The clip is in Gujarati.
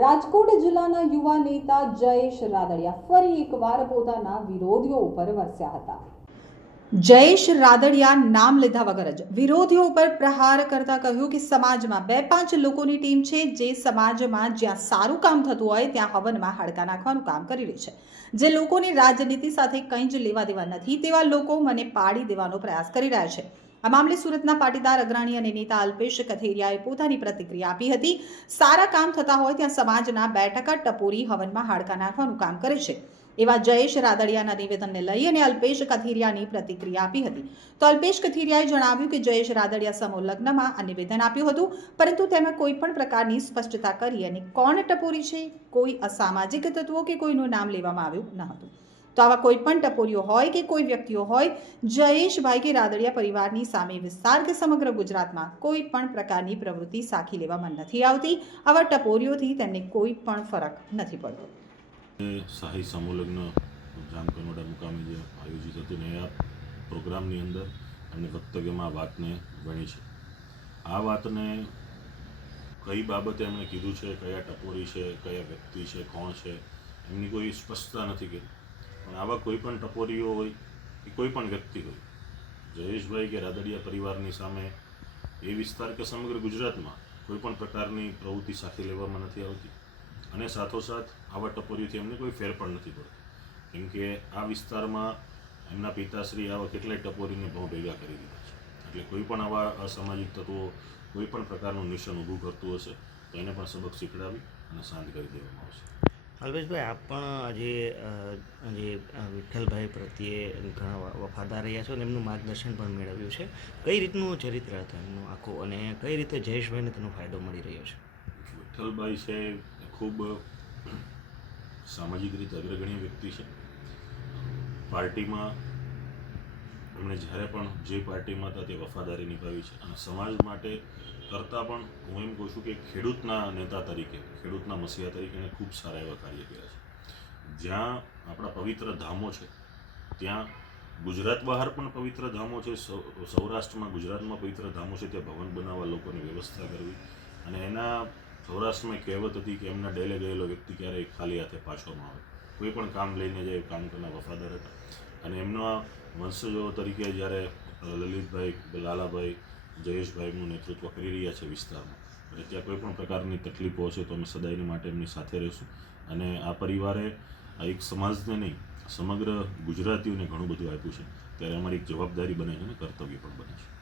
રાજકોટ જિલ્લાના યુવા નેતા જયેશ રાદડિયા ફરી એકવાર પોતાના વિરોધીઓ ઉપર વરસ્યા હતા. જયેશ રાદડિયા નામ લીધા વગર જ વિરોધીઓ ઉપર પ્રહાર કરતા કહ્યું કે સમાજમાં બે પાંચ લોકોની ટીમ છે, જે સમાજમાં જ્યાં સારું કામ થતું હોય ત્યાં હવનમાં હાડકા નાખવાનું કામ કરી રહી છે. જે લોકોની રાજનીતિ સાથે કંઈ જ લેવા દેવા નથી તેવા લોકો મને પાડી દેવાનો પ્રયાસ કરી રહ્યા છે. આ મામલે સુરતના પાટીદાર અગ્રણી અને નેતા અલ્પેશ કથેરિયાએ પોતાની પ્રતિક્રિયા આપી હતી. સારા કામ થતા હોય ત્યાં સમાજના બે ટકા ટપોરી હવનમાં હાડકા નાખવાનું કામ કરે છે. એવા જયેશ રાદડિયાના નિવેદનને લઈ અને અલ્પેશ કથિરિયાની પ્રતિક્રિયા આપી હતી. તો અલ્પેશ કથિરિયાએ જણાવ્યું કે જયેશ રાદડિયા સમો લગ્નમાં આ નિવેદન આપ્યું હતું, પરંતુ તેમાં કોઈ પણ પ્રકારની સ્પષ્ટતા કરી અને કોણ ટપોરી છે? કોઈ અસામાજિક તત્વો કે કોઈનું નામ લેવામાં આવ્યું ન હતું. તો આવા કોઈ પણ ટપોરીઓ હોય કે કોઈ વ્યક્તિઓ હોય, જયેશભાઈ કે રાદડિયા પરિવારની સામે વિસ્તાર કે સમગ્ર ગુજરાતમાં કોઈ પણ પ્રકારની પ્રવૃત્તિ સાખી લેવામાં નથી આવતી. આવા ટપોરીઓથી તેમને કોઈ પણ ફરક નથી પડતો. શાહી સમૂહલગ્ન જામકનોડા મુકામે જે આયોજિત હતું ને આ પ્રોગ્રામની અંદર અને વક્તવ્યમાં વાતને ગણી છે. આ વાતને કઈ બાબતે એમણે કીધું છે, કયા ટપોરી છે, કયા વ્યક્તિ છે, કોણ છે, એમની કોઈ સ્પષ્ટતા નથી કરી પણ આવા કોઈ પણ ટપોરીઓ હોય કે કોઈ પણ વ્યક્તિ હોય, જયેશભાઈ કે રાદડિયા પરિવારની સામે એ વિસ્તાર કે સમગ્ર ગુજરાતમાં કોઈ પણ પ્રકારની પ્રવૃત્તિ સાથે લેવામાં નથી આવતી. અને સાથોસાથ આવા ટપોરીઓથી એમને કોઈ ફેર પણ નથી પડતો. કેમ કે આ વિસ્તારમાં એમના પિતાશ્રી આવા કેટલાય ટપોરીને બહુ ભેગા કરી દીધા છે. એટલે કોઈ પણ આવા અસામાજિક તત્વો કોઈ પણ પ્રકારનું નિશાન ઊભું કરતું હશે તો એને પણ સબક શીખડાવી અને શાંત કરી દેવામાં આવશે. અલ્પેશભાઈ, આપ પણ આજે જે વિઠ્ઠલભાઈ પ્રત્યે ઘણા વફાદાર રહ્યા છો અને એમનું માર્ગદર્શન પણ મેળવ્યું છે. કઈ રીતનું ચરિત્ર હતું એમનું આખું અને કઈ રીતે જયેશભાઈને તેનો ફાયદો મળી રહ્યો છે? વિઠ્ઠલભાઈ છે ખૂબ સામાજિક રીતે અગ્રગણ્ય વ્યક્તિ છે. પાર્ટીમાં એમણે જ્યારે પણ જે પાર્ટીમાં હતા તે વફાદારી નિભાવી છે. અને સમાજ માટે કરતાં પણ હું એમ કહું છું કે ખેડૂતના નેતા તરીકે, ખેડૂતના મસીહા તરીકે એણે ખૂબ સારા એવા કાર્ય કર્યા છે. જ્યાં આપણા પવિત્ર ધામો છે, ત્યાં ગુજરાત બહાર પણ પવિત્ર ધામો છે સૌરાષ્ટ્રમાં, ગુજરાતમાં પવિત્ર ધામો છે, ત્યાં ભવન બનાવવા લોકોની વ્યવસ્થા કરવી અને એના સૌરાષ્ટ્રમાં કહેવત હતી કે એમના ડેલે ગયેલો વ્યક્તિ ક્યારેય ખાલી હાથે પાછો ન આવે. કોઈ પણ કામ લઈને જાય, કામ કરના વફાદાર હતા. અને એમના વંશજો તરીકે જ્યારે લલિતભાઈ, લાલાભાઈ જયેશભાઈનું નેતૃત્વ કરી રહ્યા છે વિસ્તારમાં. અને ત્યાં કોઈ પણ પ્રકારની તકલીફો હશે તો અમે સદાયની માટે એમની સાથે રહીશું. અને આ પરિવારે એક સમાજને નહીં, સમગ્ર ગુજરાતીઓને ઘણું બધું આપ્યું છે. ત્યારે અમારી એક જવાબદારી બને છે અને કર્તવ્ય પણ બને છે.